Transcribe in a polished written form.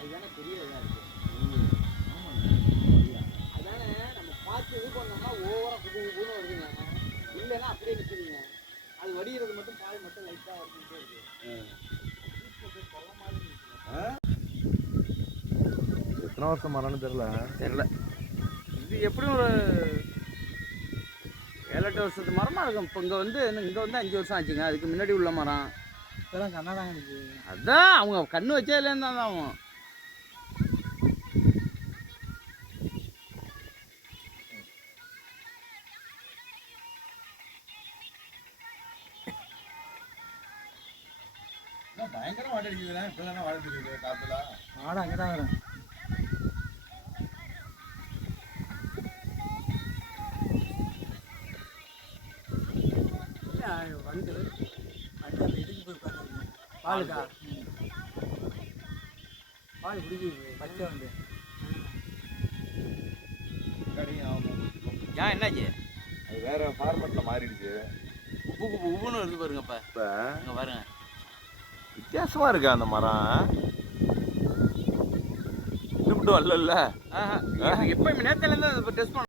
அதுதானே பெரிய இதாக இருக்குது. அதானே நம்ம பார்த்து இது பண்ணோம்னா ஓவராக புதுன்னு வருதுங்க. இல்லைன்னா அப்படியே நிற்குதுங்க. அது வடிகிறது மட்டும் பால் மட்டும் லைட்டாக வந்துட்டே இருக்கு. கொல்ல மாதிரி எத்தனை வருஷம் மரம்னு தெரியல. இது எப்படியும் ஒரு 7-8 வருஷத்து மரமாக இருக்கும். இப்போ இங்கே வந்து 5 வருஷம் ஆச்சுங்க. அதுக்கு முன்னாடி உள்ள மரம் இப்போதான் கண்ணாதாங்க இருக்கு. அதான் அவங்க கண்ணு வச்சதுலேருந்து தான் ஆகும். பயங்கரம் வாடகை அடிக்குதுண்ணே. இப்போ தானே வாடகை அடிக்குது காற்றுல. மாடு அங்கே தான் வரும். வந்து அந்த இதுக்கு போய் உட்காந்து பாலுக்கா பால் குடிக்குது பச்சை வந்து. ஏன் என்னாச்சு? அது வேற ஃபார்மெட்டில் மாறிடுச்சு. உப்புன்னு வருது பாருங்க. இப்போ இங்கே பாருங்க, வித்தியாசமாக இருக்கா அந்த மரம். இன்னும் வரல. எப்போ நேரத்துலேருந்து டெஸ்ட் பண்ண